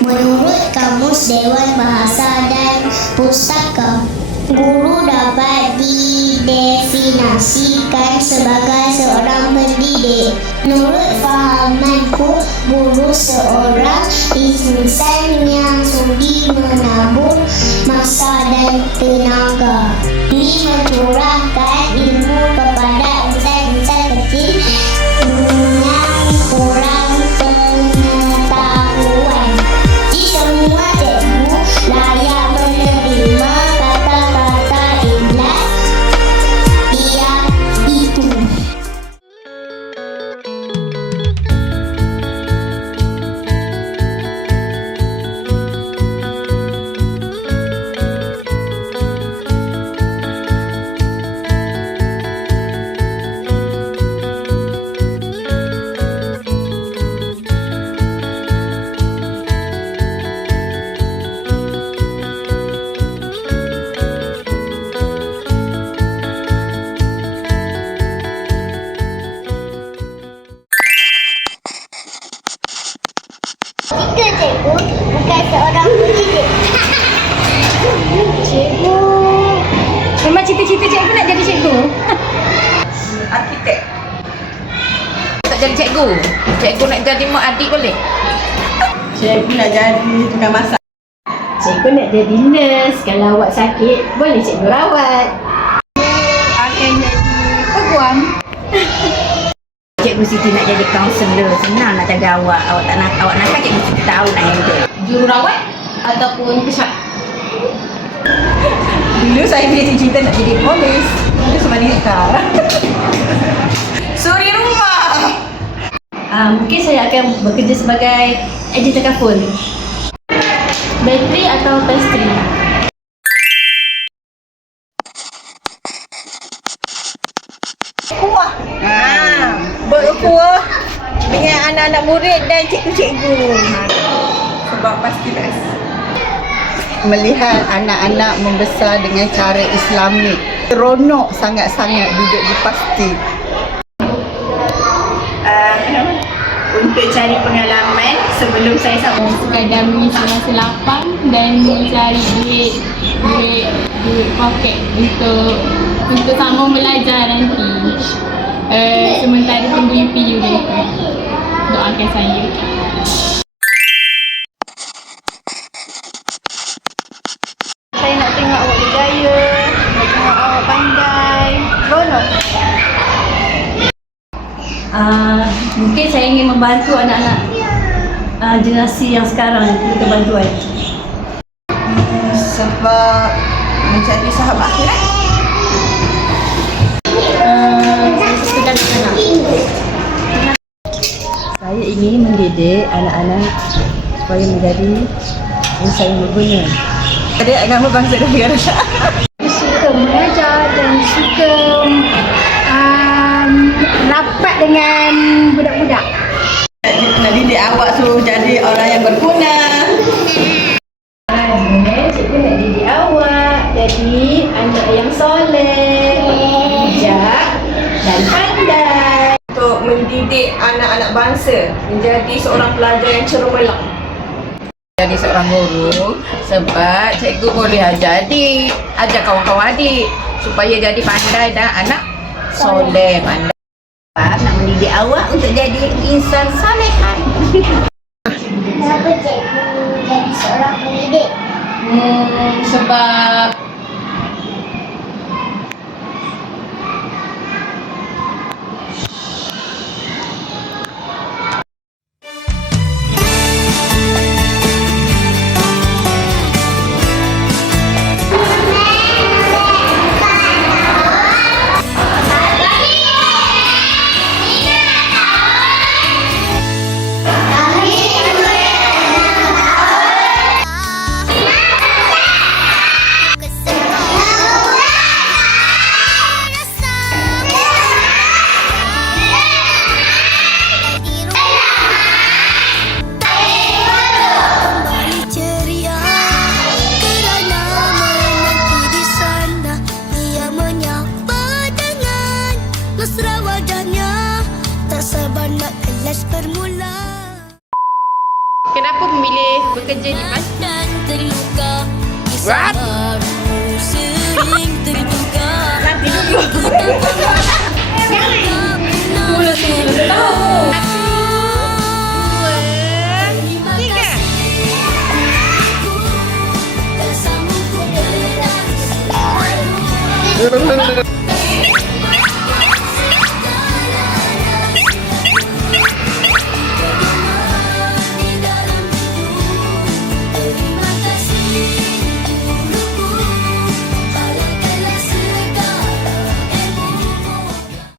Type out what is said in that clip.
Menurut Kamus Dewan Bahasa dan Pustaka, guru dapat didefinisikan sebagai seorang pendidik. Menurut fahamanku, guru seorang insan yang sudi menabur masa dan tenaga demi mencurahkan ilmu kepada insan-insan kecil yang kurang pengetahuan. Di semua cikgu layak menerima kata-kata ikhlas dia itu. Jika cikgu bukan seorang pendidik. Cikgu. Memang cita-cita cikgu nak jadi cikgu? Arkitek. Tak jadi cikgu. Cikgu nak jadi mak adik boleh? Cikgu nak jadi tukang masak. Cikgu nak jadi nurse. Kalau awak sakit, boleh cikgu rawat. Akan jadi peguam. Cikgu Siti nak jadi kaunselor. Senang nak jaga awak. Awak nak kan Cikgu Siti tahu nak handle. Jururawat ataupun kesat? Dulu saya punya cita-cita nak jadi polis. Itu sebab wanita. Suri rumah. Mungkin saya akan bekerja sebagai editor kaful. Bakery atau pastry? Kuah. Berkuah dengan anak-anak murid dan cikgu-cikgu. Sebab pasti best. Melihat anak-anak membesar dengan cara Islamik. Seronok sangat-sangat duduk di pasti. Untuk cari pengalaman sebelum saya sampai sekadar mengisi masa lapang dan mencari duit poket untuk sambung belajar nanti. Sementara tunggu UPU dia. Doakan saya. Saya nak tengok awak berjaya, nak tengok awak pandai. Seronok. Mungkin saya ingin membantu anak-anak generasi yang sekarang yang perlukan bantuan. Sebab menjadi sahabat akhirat. Sekedar anak. Saya ingin mendidik anak-anak supaya menjadi insan yang berguna. Ada agama bangsa dan negara. Suka mengajar dan suka rapat dengan budak-budak. Nak didik awak suruh jadi orang yang berguna. Cikgu nak didik awak jadi anak yang soleh, bijak dan pandai. Untuk mendidik anak-anak bangsa menjadi seorang pelajar yang cemerlang. Jadi seorang guru sebab cikgu boleh ajar adik, ajar kawan-kawan adik supaya jadi pandai dan anak soleh, pandai. Nak mendidik awak untuk jadi insan salehan. Kenapa cikgu jadi seorang pendidik? Sebab bekerja di mana? Dan terluka kisah What? baru sering terduga. Nanti dulu. Tak pernah Mulut tu tahu.